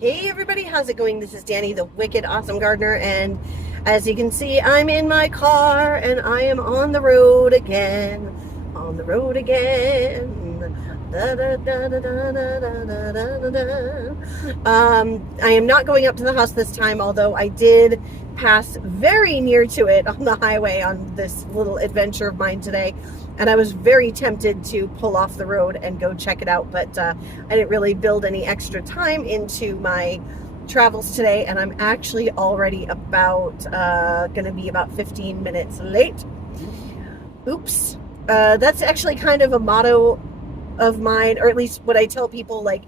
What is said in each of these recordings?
Hey everybody, how's it going? This is Dani, the wicked awesome gardener, and as you can see, I'm in my car and I am on the road again. On the road again. Da, da, da, da, da, da, da, da, da. I am not going up to the house this time, although I did pass very near to it on the highway on this little adventure of mine today. And I was very tempted to pull off the road and go check it out, but I didn't really build any extra time into my travels today, and I'm actually already about going to be about 15 minutes late. Oops. That's actually kind of a motto of mine, or at least what I tell people, like,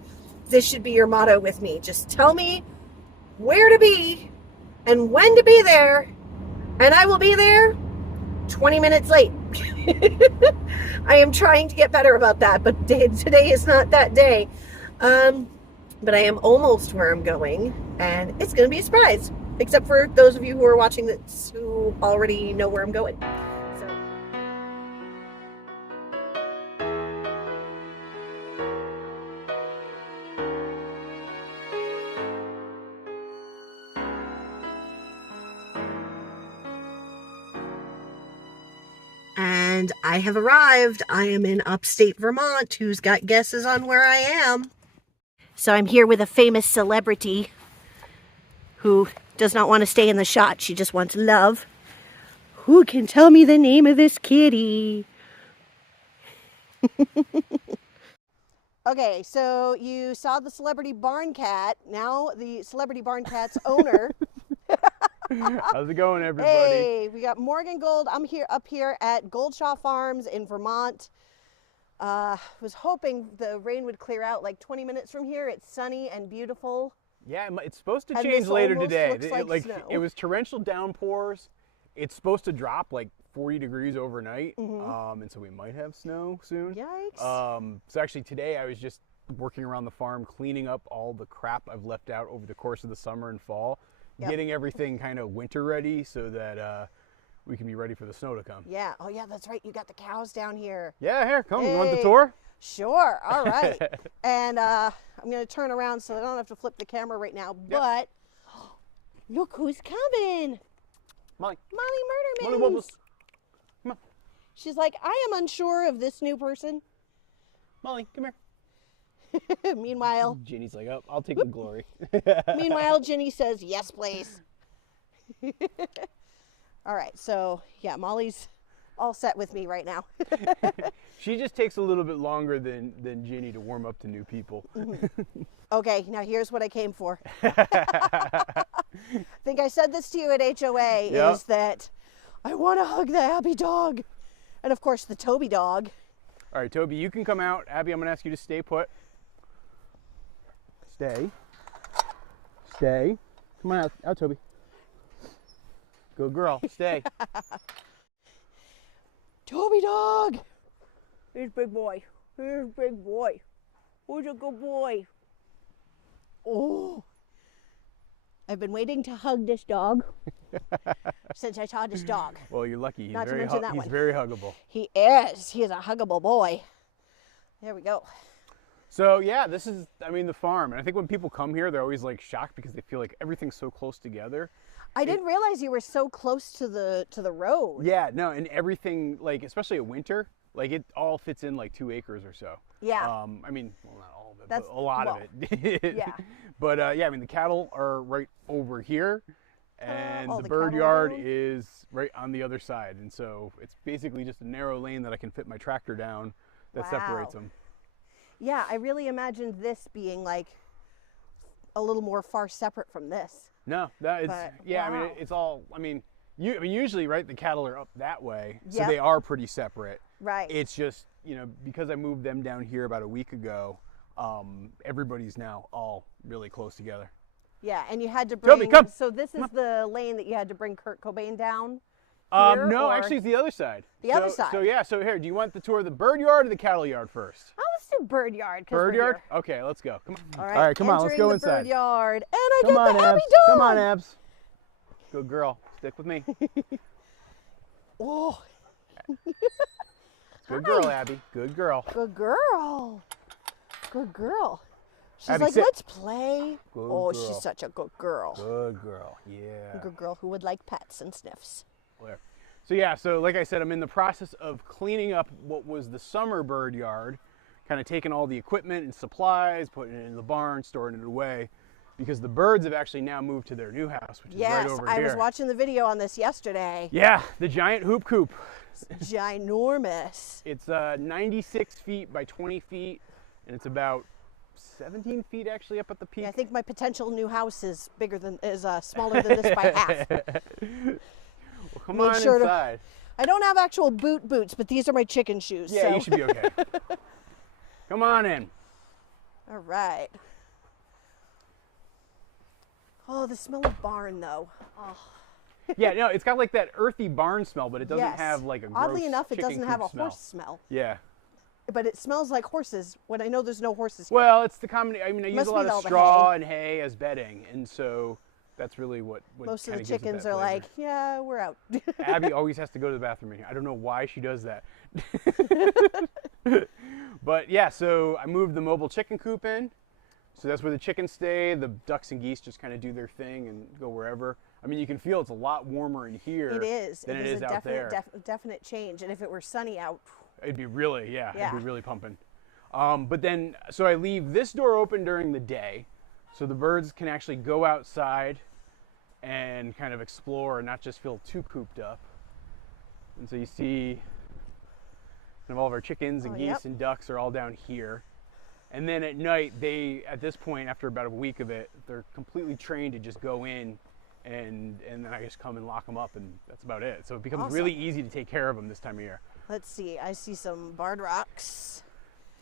this should be your motto with me. Just tell me where to be and when to be there, and I will be there 20 minutes late. I am trying to get better about that, but today is not that day. But I am almost where I'm going, and it's going to be a surprise, except for those of you who are watching this who already know where I'm going. So. And I have arrived. I am in upstate Vermont. Who's got guesses on where I am? So I'm here with a famous celebrity who does not want to stay in the shot. She just wants love. Who can tell me the name of this kitty? Okay, so you saw the celebrity Barncat. Now the celebrity Barncat's owner. How's it going, everybody? Hey, we got Morgan Gold. I'm up here at Goldshaw Farms in Vermont. Was hoping the rain would clear out like 20 minutes from here. It's sunny and beautiful. Yeah, it's supposed to And change this later almost today. looks like snow. It was torrential downpours. It's supposed to drop like 40 degrees overnight, and so we might have snow soon. Yikes. So actually today I was just working around the farm, cleaning up all the crap I've left out over the course of the summer and fall, getting everything kind of winter ready so that we can be ready for the snow to come. Yeah. Oh, yeah, that's right. You got the cows down here. Yeah, here, come. Hey. You want the tour? Sure. All right. And I'm going to turn around so I don't have to flip the camera right now. But look who's coming. Molly. Molly Murder Molly Mittens. Come on. She's like, I am unsure of this new person. Molly, come here. Meanwhile, Ginny's like, oh, I'll take the glory. meanwhile, Ginny says, yes, please. All right. So, yeah, Molly's all set with me right now. She just takes a little bit longer than Ginny to warm up to new people. Okay, now here's what I came for. I think I said this to you at HOA, is that I want to hug the Abby dog. And of course, the Toby dog. All right, Toby, you can come out. Abby, I'm going to ask you to stay put. Stay. Stay. Come on out, Toby. Good girl. Stay. Toby dog. Here's big boy. Here's big boy. Who's a good boy? Oh. I've been waiting to hug this dog since I saw this dog. Well, you're lucky. He's Not to mention that one. He's very huggable. He is. He is a huggable boy. There we go. So yeah, this is, I mean, the farm. And I think when people come here, they're always like shocked because they feel like everything's so close together. I didn't realize you were so close to the road. Yeah, no, and everything, like, especially in winter, like, it all fits in like 2 acres or so. Yeah. I mean, well, not all of it, That's, but a lot of it. Yeah. But yeah, I mean, the cattle are right over here, and the the bird cattle yard road? is right on the other side. And so it's basically just a narrow lane that I can fit my tractor down that separates them. Yeah, I really imagined this being like a little more far separate from this. No, that is, yeah, wow. I mean, it's all, I mean, usually, right, the cattle are up that way, so Yep. they are pretty separate. Right. It's just, you know, because I moved them down here about a week ago, everybody's now all really close together. Yeah, and you had to bring, Toby, come. So this is the lane that you had to bring Kurt Cobain down? No, or actually it's the other side. The other side. So yeah, so here, do you want the tour of the bird yard or the cattle yard first? Oh, let's do bird yard. Bird yard? Okay, let's go. Come on. All right, All right, come on, let's go the inside. Bird yard, and I Come get on, the Abby Abs. dog. Come on, Abs. Good girl. Stick with me. Oh. Good girl, Abby. Good girl. Good girl. Good girl. She's Abby, like, sit. let's play. Good Oh, girl. she's such a good girl. Good girl, yeah. Good girl who would like pets and sniffs. There. So yeah, so like I said, I'm in the process of cleaning up what was the summer bird yard, kind of taking all the equipment and supplies, putting it in the barn, storing it away, because the birds have actually now moved to their new house, which is right over here. Yes, I was watching the video on this yesterday. Yeah, the giant hoop coop. It's ginormous. It's 96 feet by 20 feet, and it's about 17 feet actually up at the peak. Yeah, I think my potential new house is smaller than this by half. Well, come on inside. I don't have actual boots, but these are my chicken shoes. Yeah, so. you should be okay. Come on in. All right. Oh, the smell of barn, though. Oh. Yeah, no, it's got like that earthy barn smell, but it doesn't Yes. have like a gross Oddly enough, it chicken doesn't have a coop smell. horse smell. Yeah. But it smells like horses when I know there's no horses here. Well, it's the combination. I mean, I use Must a lot be of all the straw hay. and hay as bedding, and so that's really what Most of kinda the gives it chickens that are flavor. like, yeah, we're out. Abby always has to go to the bathroom. I don't know why she does that. But yeah, so I moved the mobile chicken coop in. So that's where the chickens stay. The ducks and geese just kind of do their thing and go wherever. I mean, you can feel it's a lot warmer in here It is. than it it is is a out there. definite change. And if it were sunny out, It'd be really, Yeah. it'd be really pumping. But then, so I leave this door open during the day so the birds can actually go outside and kind of explore and not just feel too cooped up. And so you see kind of all of our chickens and geese yep. and ducks are all down here. And then at night, at this point, after about a week of it, they're completely trained to just go in and then I just come and lock them up, and that's about it. So it becomes Awesome. really easy to take care of them this time of year. let's see. I see some barred rocks.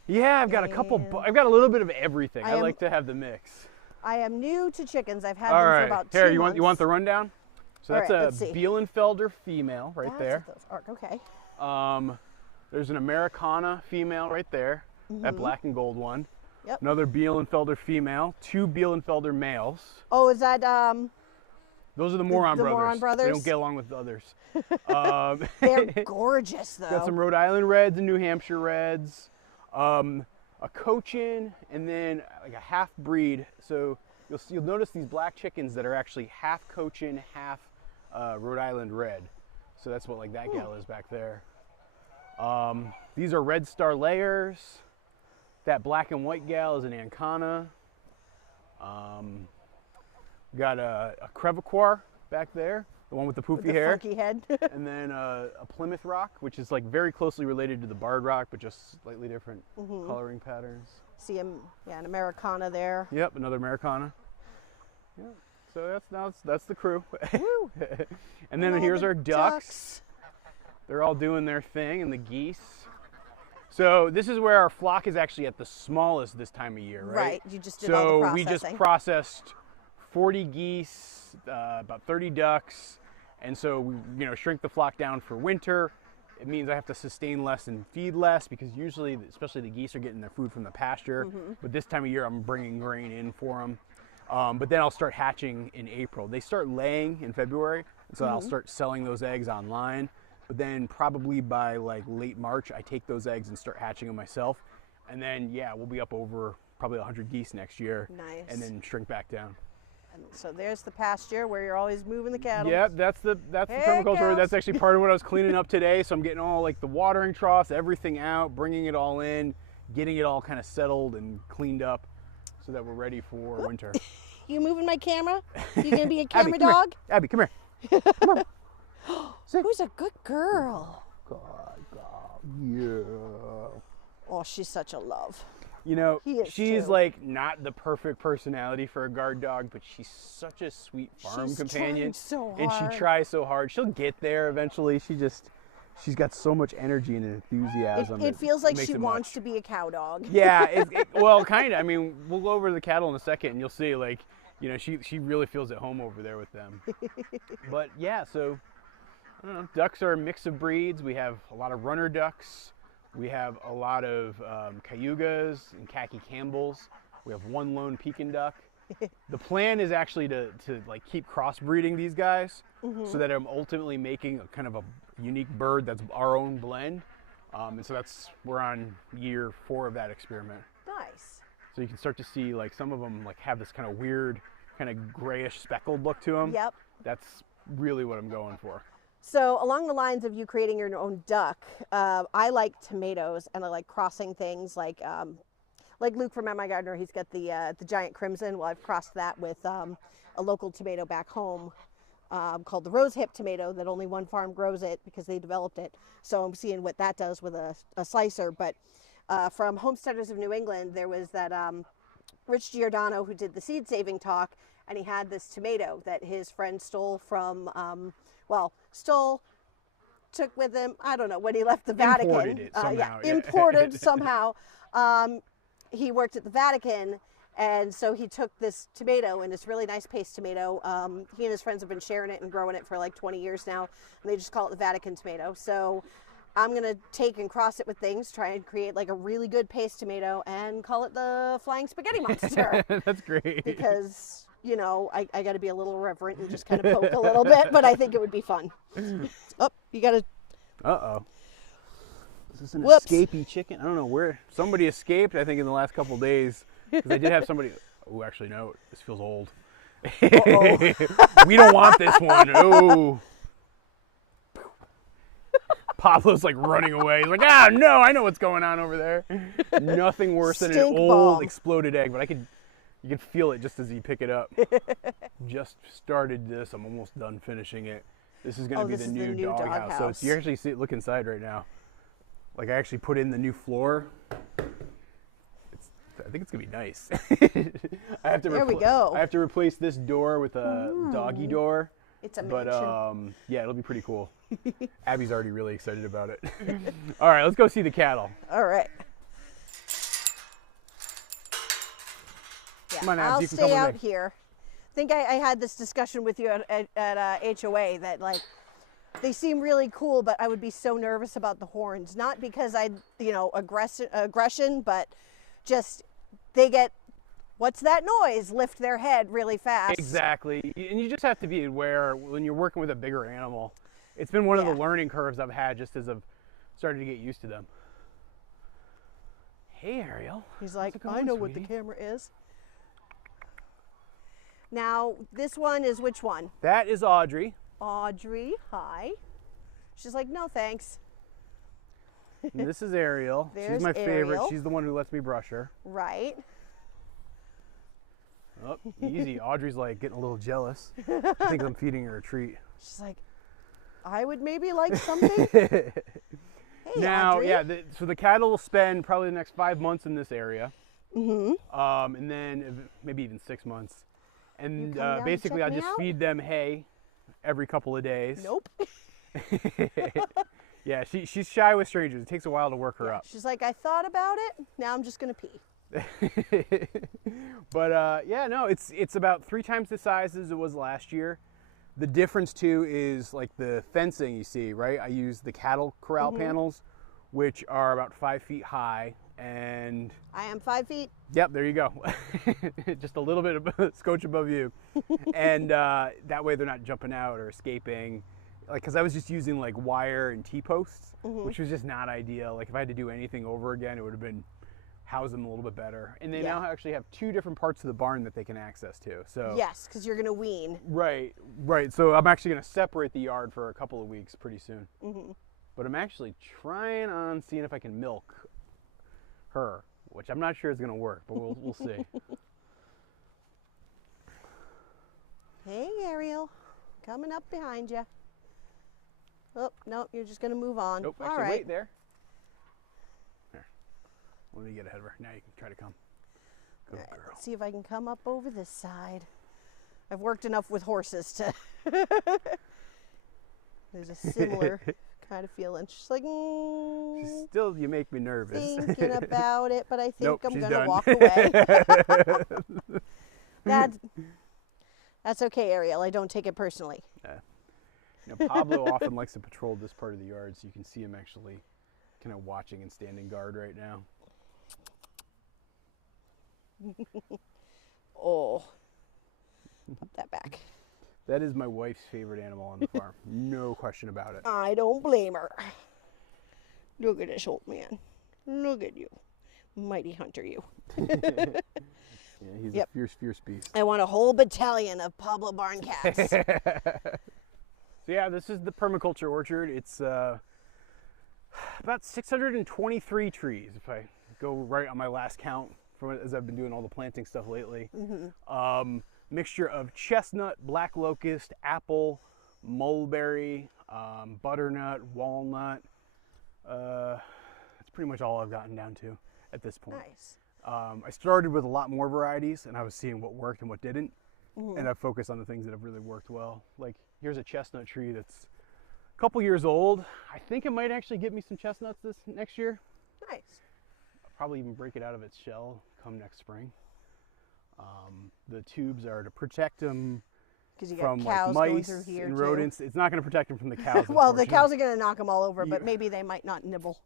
Yeah, I've got I've got a little bit of everything. I like to have the mix. I am new to chickens. I've had All them right, for about here, 2 you months. want the rundown? So All that's right, let's see. a Bielenfelder female right That's there. what those are. Okay. There's an Americana female right there, that black and gold one. Yep. Another Bielenfelder female, 2 Bielenfelder males. Oh, is that Those are the Moron the brothers. Moron brothers? They don't get along with the others. they're gorgeous though. Got some Rhode Island Reds and New Hampshire Reds, a Cochin, and then like a half breed. So you'll notice these black chickens that are actually half Cochin, half Rhode Island Red. So that's what like that gal is back there. These are Red Star layers. That black and white gal is an Ancana. Got a Crevecoeur back there, the one with the poofy the hair. funky head. And then a Plymouth Rock, which is like very closely related to the barred rock, but just slightly different coloring patterns. See an Americana there. Yep, another Americana. Yeah. So that's the crew. Woo. And then all here's the our ducks. They're all doing their thing, and the geese. So this is where our flock is actually at the smallest this time of year, right? Right. You just did all the So we just processing. processed 40 geese, about 30 ducks, and so we shrink the flock down for winter. It means I have to sustain less and feed less because usually, especially the geese, are getting their food from the pasture. But this time of year, I'm bringing grain in for them. But then I'll start hatching in April. They start laying in February, so I'll start selling those eggs online. But then probably by like late March, I take those eggs and start hatching them myself. And then, yeah, we'll be up over probably 100 geese next year. Nice. And then shrink back down. And so there's the pasture where you're always moving the cattle. Yep, that's the permaculture. cows. That's actually part of what I was cleaning up today. So I'm getting all like the watering troughs, everything out, bringing it all in, getting it all kind of settled and cleaned up so that we're ready for winter. You moving my camera? You gonna be a Abby, camera come here. dog? Abby, come here. Come on. Who's a good girl? God, yeah. Oh, she's such a love. You know, He is she's too. like not the perfect personality for a guard dog, but she's such a sweet farm She's companion. trying so And hard. she tries so hard. She'll get there eventually. She's got so much energy and enthusiasm. It feels like makes she it wants much. to be a cow dog. Yeah, well, kind of. I mean, we'll go over to the cattle in a second, and you'll see, like, she really feels at home over there with them. But yeah, so I don't know. Ducks are a mix of breeds. We have a lot of runner ducks. We have a lot of cayugas and khaki Campbells. We have one lone Pekin duck. The plan is actually to like keep crossbreeding these guys so that I'm ultimately making a kind of a unique bird that's our own blend. And so we're on year 4 of that experiment. Nice. So you can start to see like some of them like have this kind of weird, kind of grayish speckled look to them. Yep. That's really what I'm going for. So along the lines of you creating your own duck, I like tomatoes and I like crossing things like Luke from At My Gardener, he's got the giant crimson. Well, I've crossed that with a local tomato back home called the rose hip tomato that only one farm grows it because they developed it. So I'm seeing what that does with a slicer. But from Homesteaders of New England, there was that Rich Giordano who did the seed saving talk, and he had this tomato that his friend stole from, took with him, I don't know, when he left the Vatican. Imported it somehow. Imported somehow. He worked at the Vatican, and so he took this tomato, and this really nice paste tomato. He and his friends have been sharing it and growing it for like 20 years now, and they just call it the Vatican tomato. So I'm going to take and cross it with things, try and create like a really good paste tomato, and call it the Flying Spaghetti Monster. That's great. Because, you know, I got to be a little reverent and just kind of poke a little bit, but I think it would be fun. Oh, you got to... Uh-oh. Is this an escapee chicken? I don't know where. Somebody escaped, I think, in the last couple of days. Because I did have somebody. Oh, actually, no. This feels old. We don't want this one. Oh. Pablo's like running away. He's like, no, I know what's going on over there. Nothing worse than an old exploded egg, but you can feel it just as you pick it up. Just started this. I'm almost done finishing it. This is going to be the new doghouse. So you actually look inside right now. Like I actually put in the new floor. I think it's gonna be nice. I have to I have to replace this door with a doggy door. It's a mansion. But yeah, it'll be pretty cool. Abby's already really excited about it. All right, let's go see the cattle. All right. Yeah, come on, Abby, I'll you can stay come out with me. here. I think I had this discussion with you at HOA that like they seem really cool, but I would be so nervous about the horns. Not because aggression, but just they get, what's that noise? Lift their head really fast. Exactly. And you just have to be aware when you're working with a bigger animal. It's been one of the learning curves I've had just as I've started to get used to them. Hey, Ariel. He's like, I know what the camera is. Now, this one is which one? That is Audrey. Audrey, hi. She's like, no thanks. And this is Ariel. She's my favorite. She's the one who lets me brush her. Right. Oh, easy. Audrey's like getting a little jealous. She thinks I'm feeding her a treat. She's like, I would maybe like something. Hey, now, Audrey. yeah, so the cattle will spend probably the next 5 months in this area. Mm-hmm. And then maybe even 6 months. And down basically and I check just me feed them hay every couple of days. Nope. Yeah, she's shy with strangers. It takes a while to work her up. She's like, I thought about it. Now I'm just going to pee. But yeah, no, it's about 3 times the size as it was last year. The difference too is like the fencing you see, right? I use the cattle corral panels, which are about 5 feet high, and I am 5 feet. Yep, there you go. Just a little bit of scotch above you. And that way they're not jumping out or escaping. Like, cause I was just using like wire and T-posts, which was just not ideal. Like if I had to do anything over again, it would have been house them a little bit better. And they now actually have 2 different parts of the barn that they can access to. So yes, because you're gonna wean. Right. So I'm actually gonna separate the yard for a couple of weeks pretty soon. But I'm actually trying on seeing if I can milk her, which I'm not sure is gonna work, but we'll see. Hey, Ariel, coming up behind you. Oh, no, you're just gonna move on. Nope, actually, wait there. There. Let me get ahead of her. Now you can try to come. Good girl. Let's see if I can come up over this side. I've worked enough with horses to... There's a similar kind of feeling. She's like, Still, you make me nervous. Thinking about it, but I think nope, I'm she's gonna done. walk away. That's okay, Ariel. I don't take it personally. You know, Pablo often likes to patrol this part of the yard, so you can see him actually kind of watching and standing guard right now. Oh, pop that back. That is my wife's favorite animal on the farm. No question about it. I don't blame her. Look at this old man. Look at you. mighty hunter you. Yeah, he's a fierce, fierce beast. I want a whole battalion of Pablo Barncats. So yeah, this is the permaculture orchard. It's about 623 trees, if I go right on my last count, from as I've been doing all the planting stuff lately. Mixture of chestnut, black locust, apple, mulberry, butternut, walnut. That's pretty much all I've gotten down to at this point. Nice. I started with a lot more varieties, and I was seeing what worked and what didn't, and I've focused on the things that have really worked well. Like, here's a chestnut tree that's a couple years old. I think it might actually get me some chestnuts this next year. Nice. I'll probably even break it out of its shell come next spring. The tubes are to protect them from like mice and rodents. It's not going to protect them from the cows. Well, the cows are going to knock them all over, but maybe they might not nibble.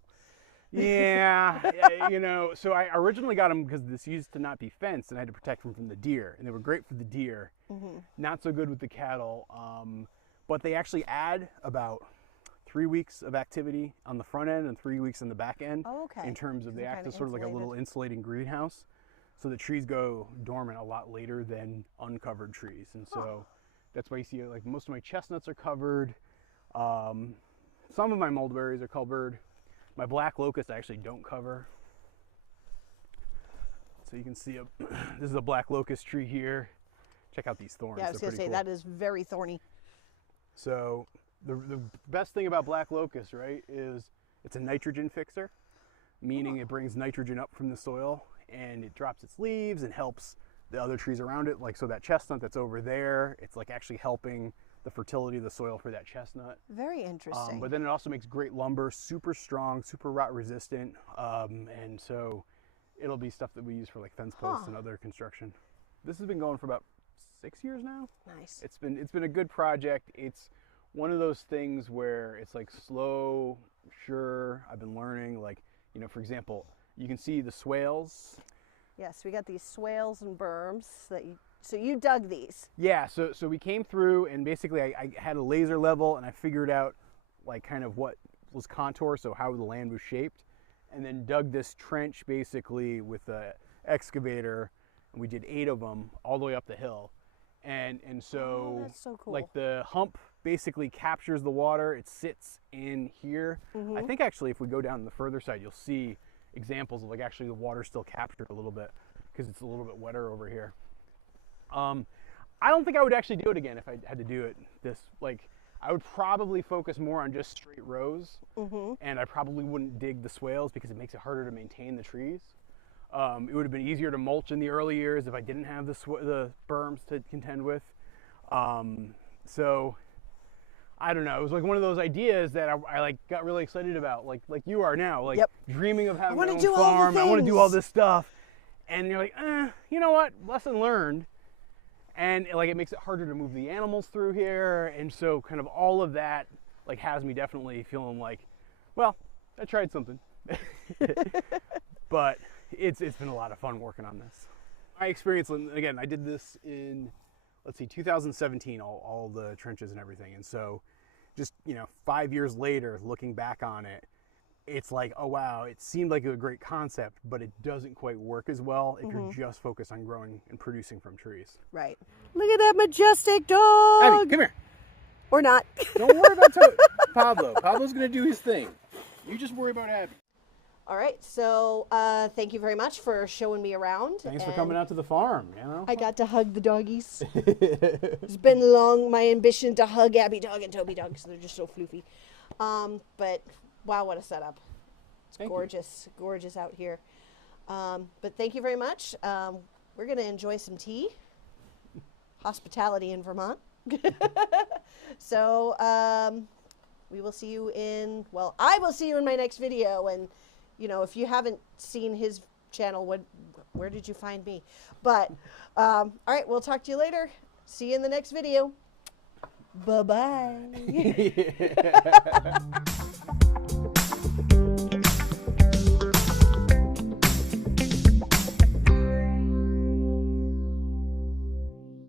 Yeah, you know, so I originally got them because this used to not be fenced, and I had to protect them from the deer, and they were great for the deer. Not so good with the cattle, but they actually add about 3 weeks of activity on the front end and 3 weeks on the back end. Oh, okay. In terms of they act as sort of like a little insulating greenhouse, so the trees go dormant a lot later than uncovered trees, and so that's why you see like most of my chestnuts are covered. Some of my mulberries are covered. My black locust I actually don't cover. So you can see this is a black locust tree here. Check out these thorns. Yeah, I was going to say, that is very thorny. So the best thing about black locust, right, is it's a nitrogen fixer, meaning it brings nitrogen up from the soil and it drops its leaves and helps the other trees around it. Like, so that chestnut that's over there, it's like actually helping the fertility of the soil for that chestnut. Very interesting. But then it also makes great lumber, super strong, super rot resistant, and so it'll be stuff that we use for like fence posts and other construction. This has been going for about 6 years now. Nice. It's been a good project. It's one of those things where it's like slow, sure. I've been learning, like, you know, for example, you can see the swales. Yes, we got these swales and berms that you. So you dug these? Yeah, so we came through and basically I had a laser level and I figured out like kind of what was contour, so how the land was shaped, and then dug this trench basically with an excavator, and we did 8 of them all the way up the hill. And so, that's so cool. Like the hump basically captures the water, it sits in here. I think actually if we go down the further side, you'll see examples of like actually the water still captured a little bit because it's a little bit wetter over here. I don't think I would actually do it again if I had to do it like I would probably focus more on just straight rows, and I probably wouldn't dig the swales because it makes it harder to maintain the trees. It would have been easier to mulch in the early years if I didn't have the berms to contend with. So I don't know, it was like one of those ideas that I like got really excited about, like you are now, like dreaming of having my own farm. I want to do all this stuff, and you're like, you know what, lesson learned. And like it makes it harder to move the animals through here, and so kind of all of that like has me definitely feeling like, well, I tried something. But it's been a lot of fun working on this. My experience, again, I did this in, let's see, 2017, all the trenches and everything, and so just, you know, 5 years later, looking back on it, it's like, oh wow, it seemed like a great concept, but it doesn't quite work as well if you're just focused on growing and producing from trees. Right. Look at that majestic dog. Abby, come here. Or not. Don't worry about Pablo. Pablo's going to do his thing. You just worry about Abby. All right, so thank you very much for showing me around. Thanks for coming out to the farm, you know? I got to hug the doggies. It's been long, my ambition to hug Abby Dog and Toby Dogs. They're just so floofy. But wow, what a setup. It's gorgeous out here. But thank you very much. We're going to enjoy some tea. Hospitality in Vermont. So we will see you I will see you in my next video. And, you know, if you haven't seen his channel, where did you find me? But, all right, we'll talk to you later. See you in the next video. Bye-bye.